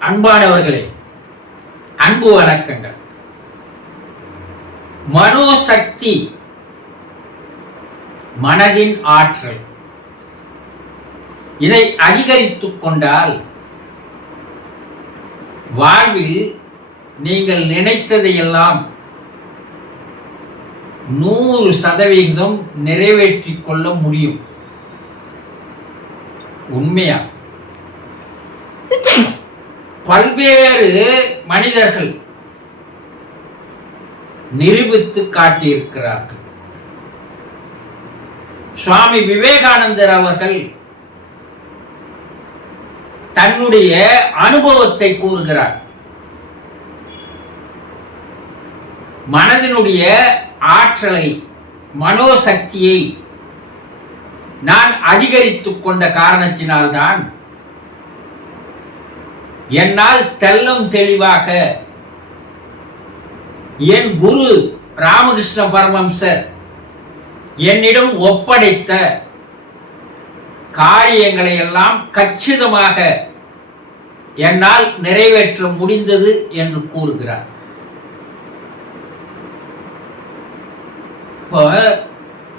அன்பானவர்களே அன்பு வணக்கங்கள். மனோசக்தி மனதின் ஆற்றல். இதை அதிகரித்துக் கொண்டால் வாழ்வில் நீங்கள் நினைத்ததையெல்லாம் நூறு சதவிகிதம் நிறைவேற்றிக் கொள்ள முடியும். உண்மையா? பல்வேறு மனிதர்கள் நிரூபித்து காட்டியிருக்கிறார்கள். சுவாமி விவேகானந்தர் அவர்கள் தன்னுடைய அனுபவத்தை கூறுகிறார். மனதினுடைய ஆற்றலை மனோசக்தியை நான் அதிகரித்துக் கொண்ட காரணத்தினால்தான் என்னால் தெல்லும் தெளிவாக என் குரு ராமகிருஷ்ண பரமம்சர் என்னிடம் ஒப்படைத்த காரியங்களை எல்லாம் கச்சிதமாக என்னால் நிறைவேற்ற முடிந்தது என்று கூறுகிறார். இப்போ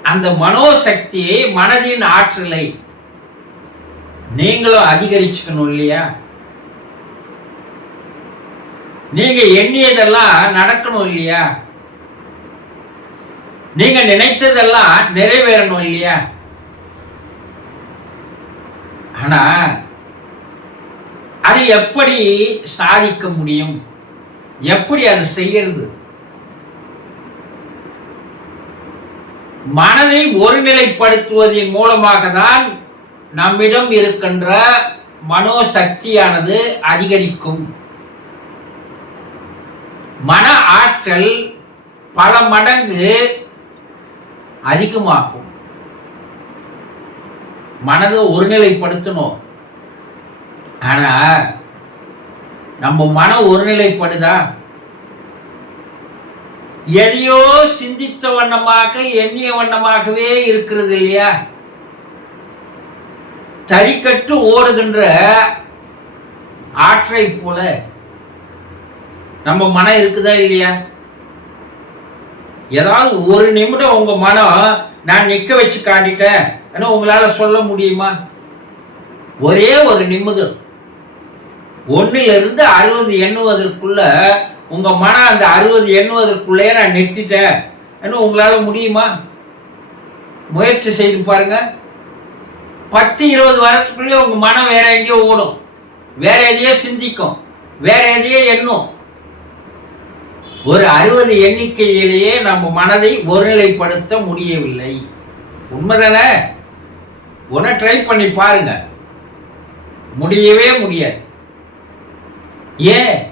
அந்த மனோசக்தியை மனதின் ஆற்றலை நீங்களும் அதிகரிச்சுக்கணும் இல்லையா? நீங்க எண்ணியதெல்லாம் நடக்கணும் இல்லையா? நீங்க நினைத்ததெல்லாம் நிறைவேறணும் இல்லையா? ஆனா அது எப்படி சாதிக்க முடியும்? எப்படி அது செய்யறது? மனதை ஒருநிலைப்படுத்துவதன் மூலமாக தான் நம்மிடம் இருக்கின்ற மனோசக்தியானது அதிகரிக்கும். மன ஆற்றல் பல மடங்கு அதிகமாக்கும். மனதை ஒருநிலைப்படுத்தணும். ஆனா நம்ம மனம் ஒருநிலைப்படுதா? எதையோ சிந்தித்த வண்ணமாக எண்ணிய வண்ணமாகவே இருக்கிறது இல்லையா? தறிக்கட்டு ஓடுகின்ற ஆற்றை போல நம்ம மனம் இருக்குதா இல்லையா? ஏதாவது ஒரு நிமிடம் உங்க மனம் நான் நிக்க வச்சு காட்டிட்டேன் உங்களால சொல்ல முடியுமா? ஒரே ஒரு நிமிடம். ஒன்னுல இருந்து அறுபது எண்ணுவதற்குள்ள உங்க மனம் அந்த அறுபது எண்ணுவதற்குள்ளே நான் நிறுத்திட்டேன் உங்களால முடியுமா? முயற்சி செய்து பாருங்க. பத்து இருபது வாரத்துக்குள்ளேயே உங்க மனம் வேற எங்கேயோ ஓடும். வேற எதையோ சிந்திக்கும். வேற எதையோ எண்ணும். ஒரு அறுபது எண்ணிக்கையிலேயே நம்ம மனதை ஒருநிலைப்படுத்த முடியவில்லை. உண்மைதானே? உன்னை ட்ரை பண்ணி பாருங்க. முடியவே முடியாது. ஏன்?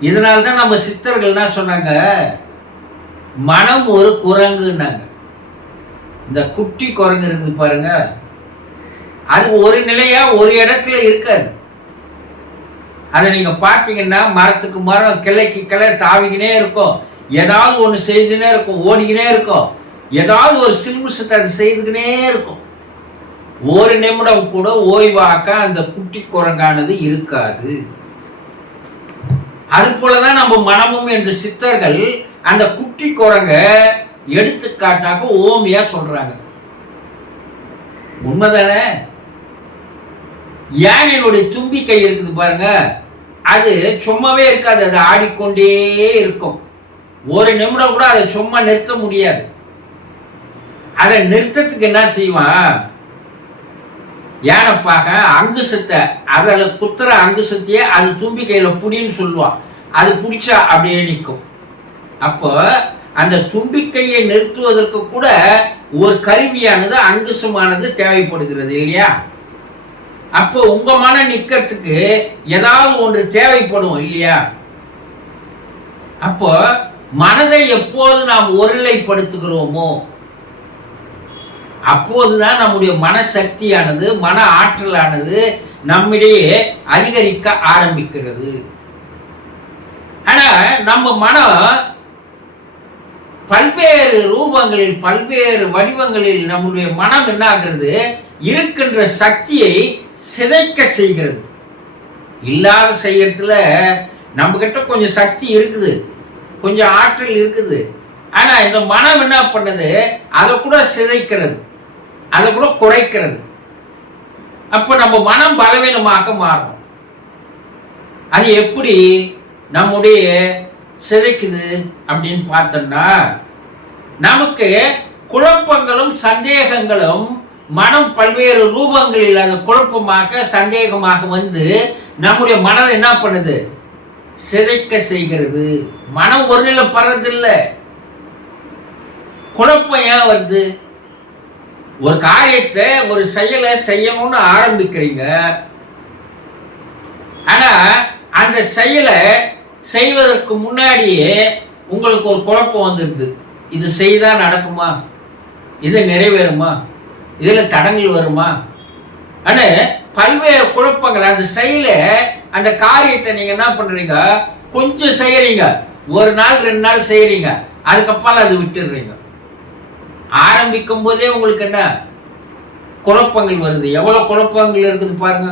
இதனால்தான் நம்ம சித்தர்கள் என்ன சொன்னாங்க? மனம் ஒரு குரங்குன்னாங்க. இந்த குட்டி குரங்கு இருக்குது பாருங்க. அது ஒரு நிலையா ஒரு இடத்துல இருக்காது. அதை நீங்கள் பார்த்தீங்கன்னா மரத்துக்கு மரம் கிளைக்கு கிளை தாவிக்கினே இருக்கும். ஏதாவது ஒன்று செய்துனே இருக்கும் ஓடிக்கினே இருக்கும். ஏதாவது ஒரு சில்மிசத்தை அது செய்துக்கினே இருக்கும். ஒரு நிமிடம் கூட ஓய்வாக்க அந்த குட்டி குரங்கானது இருக்காது. அது போலதான் நம்ம மனமும் என்று சித்தர்கள் அந்த குட்டி குரங்க எடுத்துக்காட்டாக ஓமியா சொல்றாங்க. உண்மைதானே? யானையினுடைய தும்பிக்கை இருக்குது பாருங்க. அது சும்மாவே இருக்காது. அது ஆடிக்கொண்டே இருக்கும். ஒரு நிமிடம் கூட அதை சும்மா நிறுத்த முடியாது. அதை நிறுத்தத்துக்கு என்ன செய்வான் யானைப்பாக அங்குசத்தை அதில் குத்துற அங்குசத்தையே அது தும்பிக்கையில் புடின்னு சொல்லுவான் அது பிடிச்சா அப்படியே நிற்கும். அப்போ அந்த தும்பிக்கையை நிறுத்துவதற்கு கூட ஒரு கருவியானது அங்குசமானது தேவைப்படுகிறது இல்லையா? அப்போ உங்க மன நிக்கிறதுக்கு ஏதாவது ஒன்று தேவைப்படும் இல்லையா? அப்போ மனதை எப்போது நாம் ஒருநிலைப்படுத்துகிறோமோ அப்போதுதான் நம்முடைய மனசக்தியானது மன ஆற்றலானது நம்மிடையே அதிகரிக்க ஆரம்பிக்கிறது. ஆனா நம்ம மனம் பல்வேறு ரூபங்களில் பல்வேறு வடிவங்களில் நம்முடைய மனம் என்ன ஆகிறது இருக்கின்ற சக்தியை சிதைக்க செய்கிறது. இல்லாத செய்யறதுல நம்ம கிட்ட கொஞ்சம் சக்தி இருக்குது. கொஞ்சம் ஆற்றல் இருக்குது. ஆனால் இந்த மனம் என்ன பண்ணுது? அதை கூட சிதைக்கிறது. அதை கூட குறைக்கிறது. அப்போ நம்ம மனம் பலவீனமாக மாறும். அது எப்படி நம்முடைய சிதைக்குது அப்படின்னு பார்த்தோம்னா நமக்கு குழப்பங்களும் சந்தேகங்களும் மனம் பல்வேறு ரூபங்களில் அது குழப்பமாக சந்தேகமாக வந்து நம்முடைய மனதை என்ன பண்ணுது? சிதைக்க செய்கிறது. மனம் ஒரு நிலை படுறதில்லை. குழப்பம் ஏன் வருது? ஒரு காரியத்தை ஒரு செயலை செய்யணும்னு ஆரம்பிக்கிறீங்க. ஆனா அந்த செயலை செய்வதற்கு முன்னாடியே உங்களுக்கு ஒரு குழப்பம் வந்துடுது இது செய்தா நடக்குமா? இது நிறைவேறுமா? இதில் தடங்கள் வருமா? ஆனால் பல்வேறு குழப்பங்கள். அந்த செயலை அந்த காரியத்தை நீங்கள் என்ன பண்ணுறீங்க கொஞ்சம் செய்கிறீங்க ஒரு நாள் ரெண்டு நாள் செய்கிறீங்க அதுக்கப்புறம் அது விட்டுடுறீங்க. ஆரம்பிக்கும் போதே உங்களுக்கு என்ன? குழப்பங்கள் வருது. எவ்வளோ குழப்பங்கள் இருக்குது பாருங்க.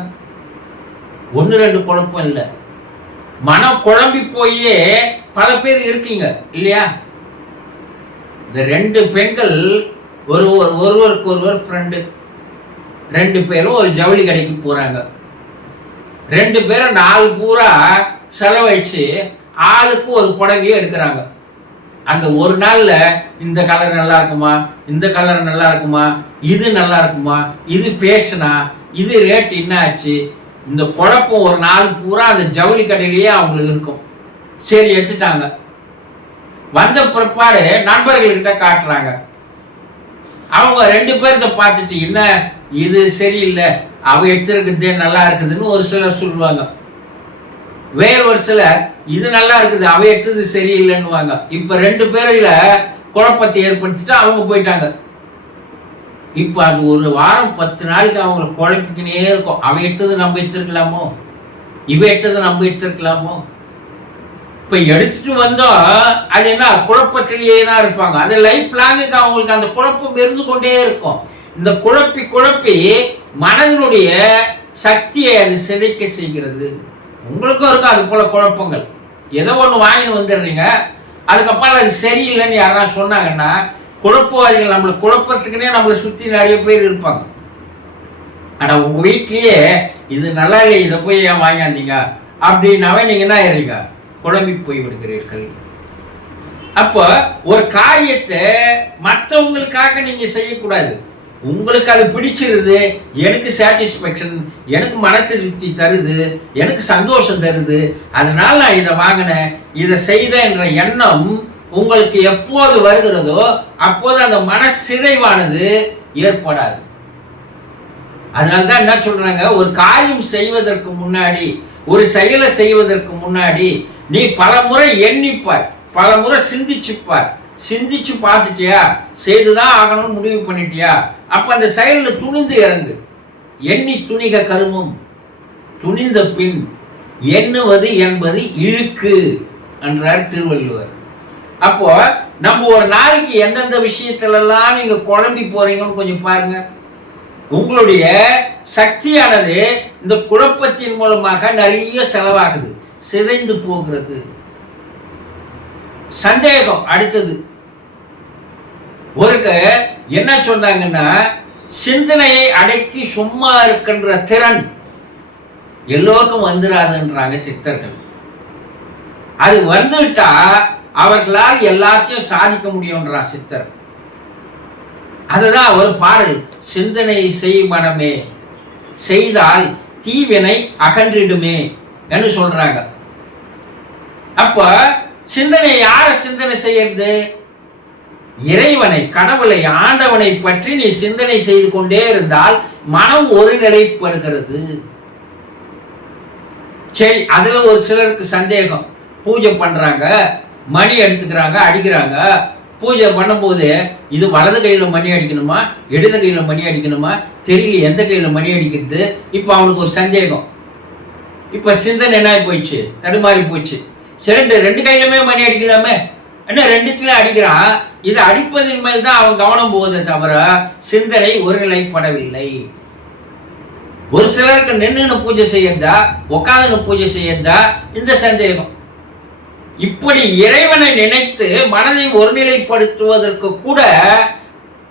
ஒன்று ரெண்டு குழப்பம் இல்லை. மனம் குழம்பி போயே பல பேர் இருக்கீங்க இல்லையா? இந்த ரெண்டு பெண்கள் ஒரு ஒருவருக்கு ஒருவர் ஃப்ரெண்டு ரெண்டு பேரும் ஒரு ஜவுளி கடைக்கு போகிறாங்க ரெண்டு பேரும் நாலு பூரா செலவழிச்சு ஆளுக்கு ஒரு புடவையே எடுக்கிறாங்க. அந்த ஒரு நாளில் இந்த கலர் நல்லா இருக்குமா? இந்த கலர் நல்லா இருக்குமா? இது நல்லா இருக்குமா? இது ஃபேஷனா இது ரேட் என்ன ஆச்சு? இந்த குழப்பம் ஒரு நாள் பூரா அந்த ஜவுளி கடையிலேயே அவங்களுக்கு இருக்கும். சரி எடுத்துட்டாங்க. வந்த பிற்பாடு நண்பர்கள்கிட்ட காட்டுறாங்க. அவங்க ரெண்டு பேர்த்த பார்த்துட்டு என்ன? இது சரியில்லை. அவ எடுத்துருக்குது நல்லா இருக்குதுன்னு ஒரு சிலர் சொல்லுவாங்க. வேறு ஒரு சிலர் இது நல்லா இருக்குது அவ எடுத்தது சரியில்லைன்னுவாங்க. இப்போ ரெண்டு பேரில் குழப்பத்தை ஏற்படுத்திட்டு அவங்க போயிட்டாங்க. இப்போ அது ஒரு வாரம் பத்து நாளைக்கு அவங்கள குழப்பிக்கினே இருக்கும். அவ எடுத்தது நம்ம எடுத்துருக்கலாமோ? இவ எடுத்தது நம்ம எடுத்துருக்கலாமோ? இப்போ எடுத்துட்டு வந்தோம் அது என்ன குழப்பத்திலேயே தான் இருப்பாங்க. அது லைஃப் லாங்குக்கு அவங்களுக்கு அந்த குழப்பம் இருந்து கொண்டே இருக்கும். இந்த குழப்பி குழப்பி மனதினுடைய சக்தியை அது சிதைக்க செய்கிறது. உங்களுக்கும் இருக்கும் அது போல குழப்பங்கள். ஏதோ ஒன்று வாங்கின்னு வந்துடுறீங்க. அதுக்கப்புறம் அது சரியில்லைன்னு யாராவது சொன்னாங்கன்னா குழப்பவாதிகள் நம்மளை குழப்பத்துக்குன்னே நம்மளை சுற்றி நிறைய பேர் இருப்பாங்க. ஆனால் உங்கள் வீட்லேயே இது நல்லா இல்லை இதை போய் ஏன் வாங்கியாந்தீங்க அப்படின்னாவே நீங்கள் என்ன ஆயிடுறீங்க? குழம்பி போய் விடுகிறீர்கள் அப்போ ஒரு காரியத்தை மற்றவங்களுக்காக நீங்கள் செய்யக்கூடாது. உங்களுக்கு அது பிடிச்சிருது எனக்கு சாட்டிஸ்ஃபேக்ஷன் எனக்கு மன திருப்தி தருது எனக்கு சந்தோஷம் தருது அதனால நான் இதை வாங்கினேன் இதை செய்த என்ற எண்ணம் உங்களுக்கு எப்போது வருகிறதோ அப்போது அந்த மன சிதைவானது ஏற்படாது. அதனால தான் என்ன சொல்றாங்க ஒரு காரியம் செய்வதற்கு முன்னாடி ஒரு செயலை செய்வதற்கு முன்னாடி நீ பல முறை எண்ணிப்பார் பல முறை சிந்திச்சுப்பார் சிந்திச்சு பார்த்துட்டியா? செய்துதான் ஆகணும்னு முடிவு பண்ணிட்டியா? அப்போ அந்த செயலில் துணிந்து இறங்கு. எண்ணி துணிக கருமம். துணிந்த பின் எண்ணுவது என்பது இழுக்கு என்றார் திருவள்ளுவர். அப்போ நம்ம ஒரு நாளைக்கு எந்தெந்த விஷயத்துலலாம் நீங்க குழம்பி போறீங்கன்னு கொஞ்சம் பாருங்க. உங்களுடைய சக்தியானது இந்த குழப்பத்தின் மூலமாக நிறைய செலவாகுது. சிதைந்து போகிறது. சந்தேகம். அடுத்தது. ஒருக்க என்ன சொன்னாங்கன்னா சிந்தனையை அடக்கி சும்மா இருக்கின்ற திறன் எல்லோருக்கும் வந்துடாதுன்றாங்க சித்தர்கள். அது வந்துட்டா அவர்களால் எல்லாத்தையும் சாதிக்க முடியும்ன்றா சித்தர். அதுதான் ஒரு பாடல். சிந்தனை செய் மனமே செய்தால் தீவினை அகன்றிடுமே. என்று சொல்றாங்க? அப்ப சிந்தனை யார சிந்தனை செய்யறது? இறைவனை கடவுளை ஆண்டவனை பற்றி நீ சிந்தனை செய்து கொண்டே இருந்தால் மனம் ஒருநிலைப்படுகிறது. சரி அதுல ஒரு சிலருக்கு சந்தேகம். பூஜை பண்றாங்க மணி எடுத்துக்கிறாங்க அடிக்கிறாங்க. பூஜை பண்ணும்போது இது வலது கையில் மணி அடிக்கணுமா இடது கையில் மணி அடிக்கணுமா தெரியல எந்த கையில் மணி அடிக்கிறது. இப்போ அவனுக்கு ஒரு சந்தேகம். இப்போ சிந்தனை என்ன போயிடுச்சு? தடுமாறி போச்சு. சரி ரெண்டு கையிலுமே மணி அடிக்கலாமே? என்ன ரெண்டுத்துல அடிக்கிறான்? இதை அடிப்பதின் மேல் தான் அவன் கவனம் போவதை தவிர சிந்தனை ஒருநிலைப்படவில்லை. ஒரு சிலருக்கு நின்றுன்னு பூஜை செய்யறதா? உட்காந்துன்னு பூஜை செய்யறதா? இந்த சந்தேகம். இப்படி இறைவனை நினைத்து மனதை ஒருநிலைப்படுத்துவதற்கு கூட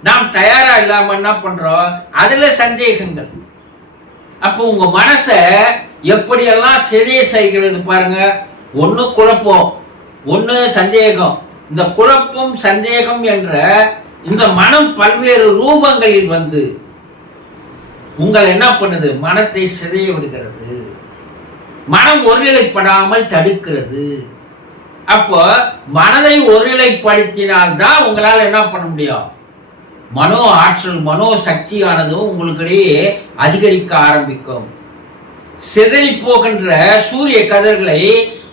நாம் தயாரா இல்லாம என்ன பண்றோம்? அதுல சந்தேகங்கள். அப்போ உங்க மனசை எப்படியெல்லாம் சிதைய செய்கிறது பாருங்க. ஒன்று குழப்பம் ஒன்று சந்தேகம். இந்த குழப்பம் சந்தேகம் என்ற இந்த மனம் பல்வேறு ரூபங்களில் வந்து உங்கள் என்ன பண்ணுது? மனத்தை சிதைய விடுகிறது. மனம் ஒருநிலைப்படாமல் தடுக்கிறது. அப்போ மனதை ஒருநிலைப்படுத்தினால்தான் உங்களால் என்ன பண்ண முடியும்? மனோ ஆற்றல் மனோ சக்தியானதும் உங்களுக்கிடையே அதிகரிக்க ஆரம்பிக்கும். சிதறி போகின்ற சூரிய கதிர்களை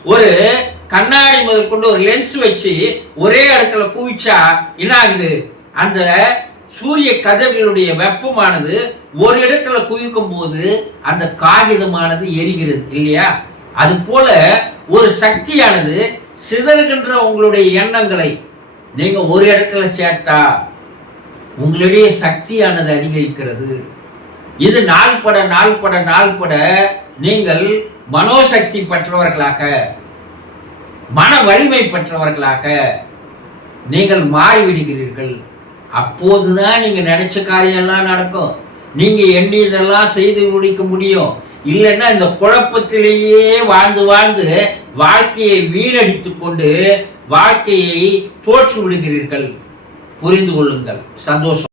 ஒரு கண்ணாடி முதல் கொண்டு ஒரு லென்ஸ் வச்சு ஒரே இடத்துல குவிச்சா என்ன ஆகுது அந்த சூரிய கதிர்களுடைய வெப்பமானது ஒரு இடத்துல குவிக்கும் போது அந்த காகிதமானது எரிகிறது இல்லையா? அது போல ஒரு சக்தியானது சிதறுகின்ற உங்களுடைய எண்ணங்களை நீங்க ஒரு இடத்துல சேர்த்தா உங்களுடைய சக்தியானது அதிகரிக்கிறது. இது நாள்பட நாள்பட நாள்பட நீங்கள் மனோசக்தி பெற்றவர்களாக மன வலிமை பெற்றவர்களாக நீங்கள் மாறிவிடுகிறீர்கள். அப்போதுதான் நீங்க நினைச்ச காரியம் எல்லாம் நடக்கும். நீங்க எண்ணியதெல்லாம் செய்து முடிக்க முடியும். இல்லைன்னா இந்த குழப்பத்திலேயே வாழ்ந்து வாழ்ந்து வாழ்க்கையை வீணடித்து கொண்டு வாழ்க்கையை தோற்று விடுகிறீர்கள் புரிந்து கொள்ளுங்கள். சந்தோஷம்.